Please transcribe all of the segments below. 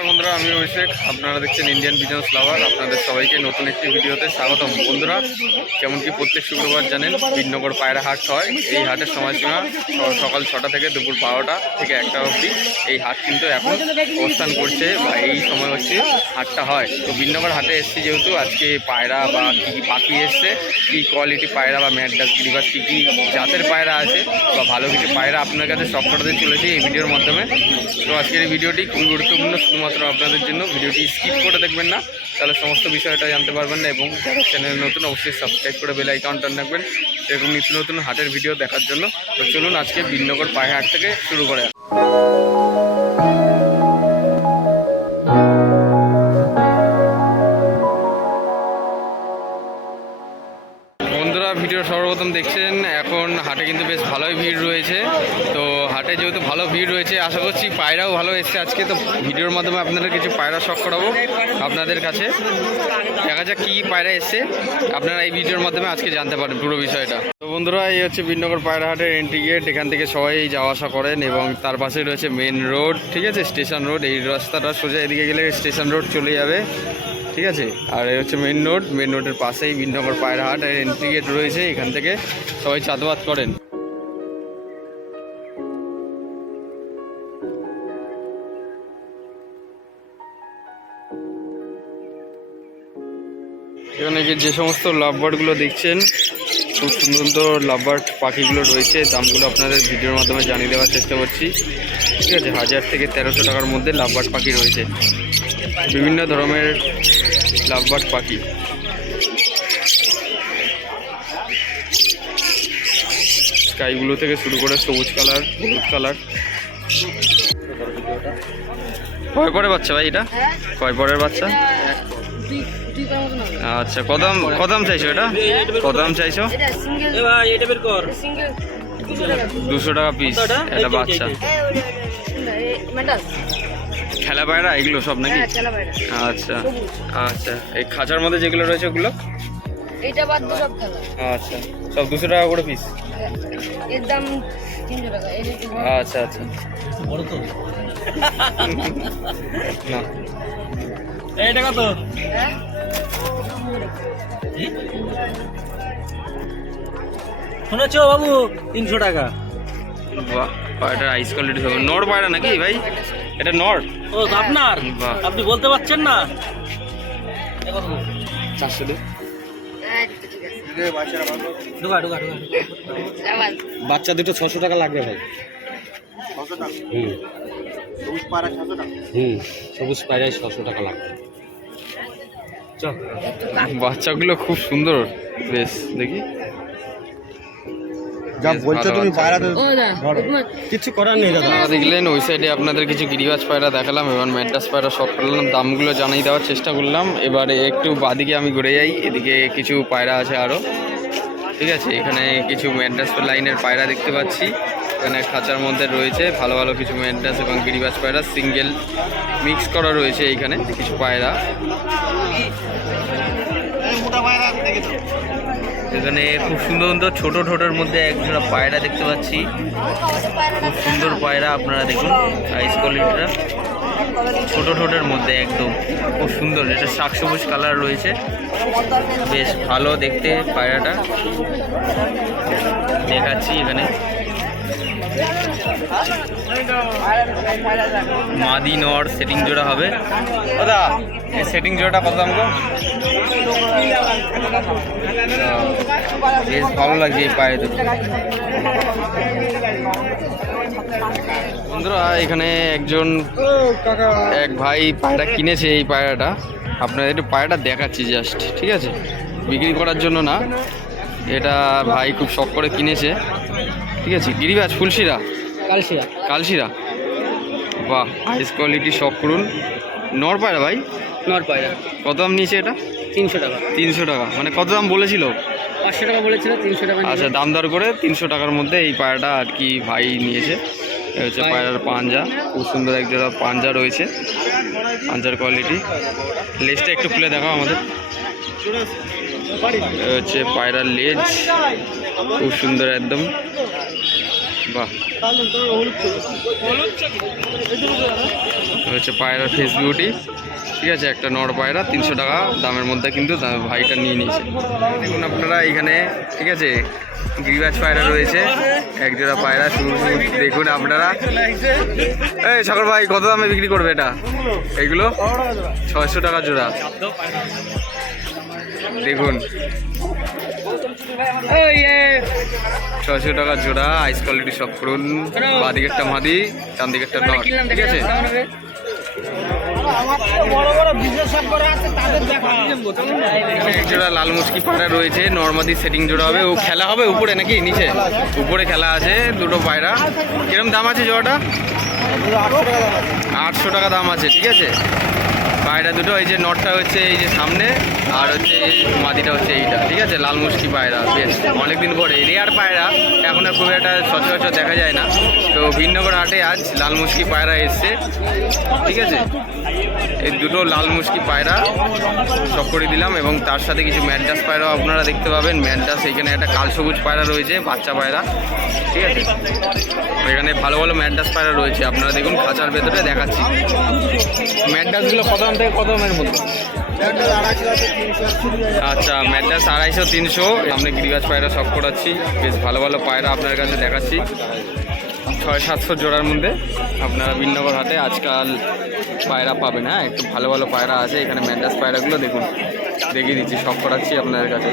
বন্ধুরা, আমি অভিষেক। আপনারা দেখছেন ইন্ডিয়ান বিজনেস লাভার আপনাদের সবাইকে নতুন একটি ভিডিওতে স্বাগতম। বন্ধুরা যেমন কি প্রত্যেক শুক্রবার জানেন বিনগর পায়রা হাট হয়। এই হাটের সময়সীমা সকাল ছটা থেকে দুপুর বারোটা থেকে একটা অবধি। এই হাট কিন্তু এখন অবস্থান করছে বা এই সময় হচ্ছে হাটটা হয়। তো বিনগর হাটে এসেছি যেহেতু, আজকে পায়রা বা কী কী পাখি এসছে, কী কোয়ালিটি পায়রা বা ম্যাডাস বা কী কী জাতের পায়রা আছে, বা ভালো কিছু পায়রা আপনার কাছে সব কটাতে চলেছে এই ভিডিওর মাধ্যমে। তো আজকের এই ভিডিওটি খুবই গুরুত্বপূর্ণ শুধুমাত্র আপনাদের জন্য। ভিডিওটি স্কিপ করে দেখবেন না। তাহলে সমস্ত বিষয়টা জানতে পারবেন না এবং যারা চ্যানেল নতুন, অবশ্যই সাবস্ক্রাইব করে বেল আইকনটা রাখবেন। এরকম নিত্য নতুন হাটের ভিডিও দেখার জন্য। তো চলুন আজকে বিনগর পায়ে হাট থেকে শুরু করে আশা করছি পায়রাও ভালো এসছে আজকে, তো ভিডিওর মাধ্যমে আপনাদের কিছু পায়রা শখ করাবো আপনাদের কাছে। দেখা যাক কী পায়রা এসছে, আপনারা এই ভিডিওর মাধ্যমে আজকে জানতে পারেন পুরো বিষয়টা। তো বন্ধুরা, এই হচ্ছে বিনগর পায়রা হাটের এন্ট্রি গেট এখান থেকে সবাই যাওয়া আসা করেন এবং তার পাশে রয়েছে মেন রোড ঠিক আছে? স্টেশন রোড এই রাস্তাটা সোজা এদিকে গেলে স্টেশন রোড চলে যাবে, ঠিক আছে? আর এই হচ্ছে মেন রোড মেন রোডের পাশেই বিনগর পায়রা হাট আর এন্ট্রি গেট রয়েছে, এখান থেকে সবাই চাঁদবাদ করেন। এখানে যে- সমস্ত লাভবার্ডগুলো দেখছেন, খুব সুন্দর সুন্দর লাভবার্ড পাখিগুলো রয়েছে। দামগুলো আপনাদের ভিডিওর মাধ্যমে জানিয়ে দেওয়ার চেষ্টা করছি। ঠিক আছে, হাজার থেকে তেরোশো টাকার মধ্যে লাভবার্ড পাখি রয়েছে। বিভিন্ন ধরনের লাভবার্ড পাখি। স্কাইগুলো থেকে শুরু করে সবুজ কালার হলুদ কালার কয় পরের বাচ্চা ভাই এটা? কয় পরের বাচ্চা? আচ্ছা কদম কদম চাইছো এটা? কদম চাইছো? এটা সিঙ্গেল এবার এটা বের কর। সিঙ্গেল দুশো টাকা পিস? এটা বাচ্চা। খেলা পায়রা এগুলো সব নাকি? হ্যাঁ আচ্ছা আচ্ছা। এই খাঁচার মধ্যে যেগুলো রয়েছে ওগুলো? এইটা বাদ সব খেলা। আচ্ছা সব দুশো টাকা করে পিস এর দাম বড়। আচ্ছা আচ্ছা। বড় তো। না। এটা কত? হ্যাঁ? শুনেছ বাবু তিনশো টাকা। বাহ পায়রাটার আইস কোয়ালিটি হবে। নর পায়রা নাকি ভাই? এটা নর? ও আপনার? আপনি বলতে পারছেন না? চারশো দু। ঠিক আছে ঢোকা ঢোকা ঢোকা। আবার বাচ্চা দুটো ছশো টাকা লাগবে ভাই। হুম। হুম সবুজ পায়রায় ছশো টাকা লাগবে। বাচ্চাগুলো খুব সুন্দর বেশ দেখি। যা বলছো তুমি করার নেই দাদা। দেখলেন ওই সাইডে আপনাদের কিছু গিরিবাজ পায়রা দেখালাম এবার ম্যাড্রাস পায়রা সব করলাম দামগুলো জানিয়ে দেওয়ার চেষ্টা করলাম। এবারে একটু বাদিকে আমি ঘুরে যাই এদিকে কিছু পায়রা আছে আরও ঠিক আছে এখানে কিছু ম্যাড্রাস লাইনের পায়রা দেখতে পাচ্ছি। এখানে খাঁচার মধ্যে রয়েছে, ভালো ভালো কিছু ম্যাড্রাস এবং গিরিবাজ পায়রা সিঙ্গেল মিক্স করা রয়েছে এইখানে, কিছু পায়রা। এখানে খুব সুন্দর সুন্দর ছোট ঠোঁটের মধ্যে একজোড়া পায়রা দেখতে পাচ্ছি। খুব সুন্দর পায়রা আপনারা দেখুন আইস কোয়ালিটিটা ছোট ঠোঁটের মধ্যে একদম, খুব সুন্দর, এটা শাক সবুজ কালার রয়েছে। বেশ ভালো দেখতে পায়রাটা। দেখাচ্ছি এখানে। মাদি নর সেটিং জোড়া হবে। দাদা, এই সেটিং জোড়াটা কত দাম গো? বেশ ভালো লাগছে এই পায়ে দেখতে বন্ধুরা, এখানে একজন এক ভাই পায়রা কিনেছে এই পায়রাটা। আপনাদের একটু পায়রাটা দেখাচ্ছি জাস্ট ঠিক আছে? বিক্রি করার জন্য না। এটা ভাই খুব শখ করে কিনেছে। ঠিক আছে গিরিবাজ ফুলশিরা? কালশিরা। কালশিরা? বাহ হাইস কোয়ালিটি শখ করুন। নর পায়রা ভাই? নর পায়রা। কত দাম নিয়েছে এটা? তিনশো টাকা। তিনশো টাকা। মানে কত দাম বলেছিল? পাঁচশো টাকা বলেছিল তিনশো টাকা আচ্ছা দাম দর করে তিনশো টাকার মধ্যে এই পায়রাটা আর কি ভাই নিয়েছে। হচ্ছে পায়রার পাঞ্জা। খুব সুন্দর এক জোড়া পাঞ্জা রয়েছে। পাঞ্জার কোয়ালিটি। লেজটা একটু খুলে দেখাও আমাদের। হচ্ছে পায়রার লেজ। খুব সুন্দর একদম। বাহ। হচ্ছে পায়রা ফেস বিউটি ঠিক আছে, একটা নর পায়রা, তিনশো টাকা দামের মধ্যে কিন্তু ভাইটা নিয়ে নিয়েছে। দেখুন আপনারা এখানে, ঠিক আছে, গিরিবাজ পায়রা রয়েছে এক জোড়া পায়রা শুরু দেখুন আপনারা। এই সাগর ভাই, কত দামে বিক্রি করবে এটা? এগুলো? ছয়শো টাকা জোড়া। দেখুন। ছয়শো টাকা জোড়া আইস কোয়ালিটি সব করুন। বাদিকে একটা মাদি ডান দিকে একটা নট ঠিক আছে? জোড়া লাল মুসকি পায়রা রয়েছে নর্মাদি সেটিং জোড়া হবে। ও খেলা হবে উপরে নাকি নিচে? উপরে খেলা আছে দুটো পায়রা। কিরম দাম আছে জোড়াটা? আটশো টাকা দাম আছে ঠিক আছে? পায়রা দুটো, এই যে নটটা হচ্ছে এই যে সামনে, আর হচ্ছে এই মাদিটা হচ্ছে এইটা, ঠিক আছে? লাল মুসকি পায়রা, বেশ। অনেকদিন পরে, রেয়ার পায়রা, এখন খুব একটা সচরাচর দেখা যায় না। তো ভিন্নগর হাটে আজ লাল মুসকি পায়রা এসছে, ঠিক আছে? এই দুটো লাল মুসকি পায়রা সব করে দিলাম, এবং তার সাথে কিছু ম্যাডাস পায়রাও আপনারা দেখতে পাবেন। ম্যাডাস এখানে একটা কাল সবুজ পায়রা রয়েছে, বাচ্চা পায়রা, ঠিক আছে? এখানে ভালো ভালো ম্যাডাস পায়রা রয়েছে, আপনারা দেখুন খাঁচার ভেতরে দেখাচ্ছি। ম্যাডাসগুলো কত কত দামের মধ্যে? আচ্ছা ম্যাডাস আড়াইশো, তিনশো। সামনে গিরিগাছ পায়রা সব করাচ্ছি। বেশ ভালো ভালো পায়রা আপনার কাছে দেখাচ্ছি। ছয়, সাতশো জোড়ার মধ্যে আপনারা বিনগর হাটে আজকাল পায়রা পাবেন হ্যাঁ? একটু ভালো ভালো পায়রা আছে। এখানে ম্যাডাস পায়রাগুলো দেখুন। দেখিয়ে দিচ্ছি সব করাচ্ছি আপনাদের কাছে।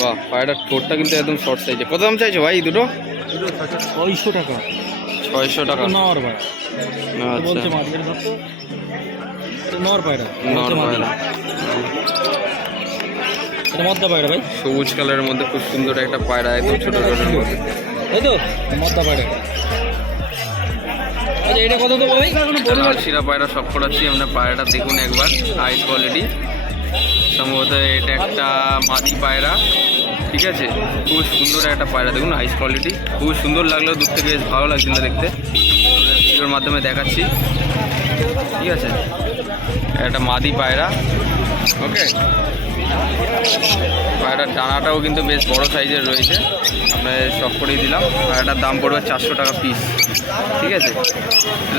বাহ পায়রার ঠোঁটটা কিন্তু একদম শর্ট সাইজে কত দাম চাইছো ভাই দুটো? ছয়শো টাকা। ছয়শো টাকা। নর ভাই। বলছে আচ্ছা মার্কেট তো এটা নর পায়রা। নর পায়রা। এটা মদ্দা পায়রা ভাই। সবুজ কালারের মধ্যে খুব সুন্দর একটা পায়রা একদম ছোট মধ্যে। তাই তো মদ্দা পায়রা। আচ্ছা এটা কত দেবো ভাই? শিরা পায়রা সব করাচ্ছি। আমরা পায়রাটা দেখুন একবার হাই কোয়ালিটি সম্ভবত এটা একটা মাদি পায়রা, ঠিক আছে? খুব সুন্দর একটা পায়রা, দেখুন হাইস কোয়ালিটি খুব সুন্দর লাগল, দূর থেকে বেশ ভালো লাগছিল দেখতে। ভিডিওর মাধ্যমে দেখাচ্ছি। ঠিক আছে? একটা মাদি পায়রা, ওকে? পায়রার ডানাটাও কিন্তু বেশ বড় সাইজের রয়েছে। আপনাদের সব করেই দিলাম। পায়রাটার দাম পড়বে চারশো টাকা পিস ঠিক আছে?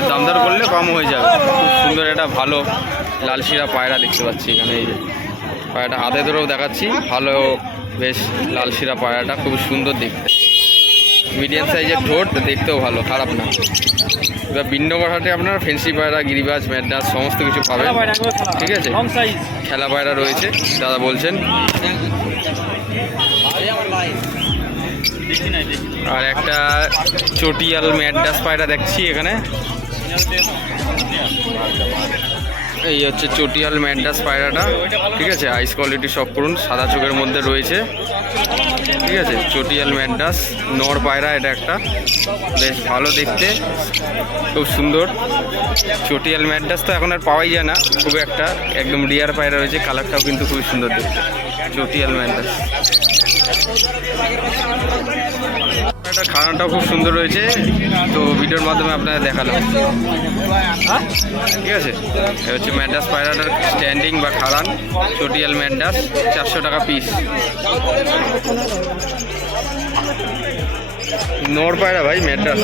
দাম দর করলে কম হয়ে যাবে। খুব সুন্দর একটা ভালো লাল শিরা পায়রা দেখতে পাচ্ছি এখানে এই যে। পায়রাটা হাতে ধরেও দেখাচ্ছি। ভালো বেশ লাল শিরা পায়রাটা খুব সুন্দর দেখতে। মিডিয়াম সাইজের ঠোঁট দেখতেও ভালো খারাপ না। এবার বিন্নগর হাটে আপনার ফেন্সি পায়রা গিরিবাজ ম্যাডাস সমস্ত কিছু পাবেন। ঠিক আছে? খেলা পায়রা রয়েছে দাদা বলছেন। আর একটা চটিয়াল ম্যাডাস পায়রা দেখছি এখানে। এই হচ্ছে চটিয়াল ম্যাডাস পায়রাটা ঠিক আছে? আইস কোয়ালিটি সব করুন, সাদা চোখের মধ্যে রয়েছে। ঠিক আছে? চটিয়াল ম্যাডাস নর পায়রা এটা একটা। বেশ ভালো দেখতে, খুব সুন্দর। চটিয়াল ম্যাডাস তো এখন আর পাওয়াই যায় না, খুব একটা। একদম রিয়ার পায়রা রয়েছে, কালারটাও কিন্তু খুব সুন্দর দেখতে। চটিয়াল ম্যাডাস একটা খানাটাও খুব সুন্দর রয়েছে তো ভিডিওর মাধ্যমে আপনাদের দেখালাম। ঠিক আছে? এ হচ্ছে ম্যাডাস পায়রাটার স্ট্যান্ডিং বা খাড়ান চটিয়াল ম্যাডাস চারশো টাকা পিস নর পায়রা ভাই ম্যাডাস।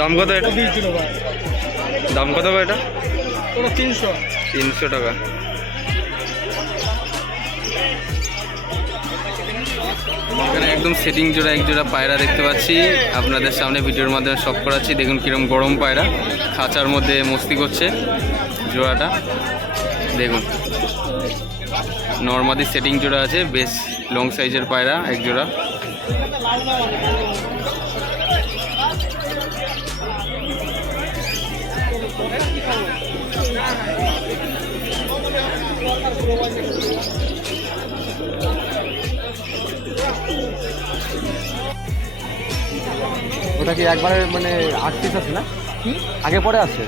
দাম কত এটা? দাম কত এটা? তিনশো। তিনশো টাকা। এখানে একদম সেটিং জোড়া, এক জোড়া পায়রা দেখতে পাচ্ছি। আপনাদের সামনে ভিডিওর মাধ্যমে সব করাচ্ছি। দেখুন কিরম গরম পায়রা। খাঁচার মধ্যে মস্তি করছে জোড়াটা। দেখুন। নর্মাদি সেটিং জোড়া আছে, বেশ লং সাইজের পায়রা, এক জোড়া। ওটা কি একবারে মানে আট পিস আছে না? আগে পরে আছে?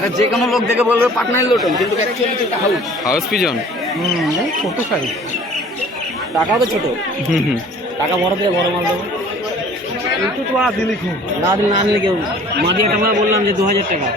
এটা যে কোনো লোক দেখে বলবে পাটনায় লোটন কিন্তু অ্যাকচুয়ালি তো হাউস হাউস পিজন ছোট সাইজ টাকাও তো ছোট। হুম হুম। টাকা বড় দিয়ে বড় মাল দেবো। না দিলে না আনলে কেউ মাদিয়াটা আমরা বললাম যে দু হাজার টাকা।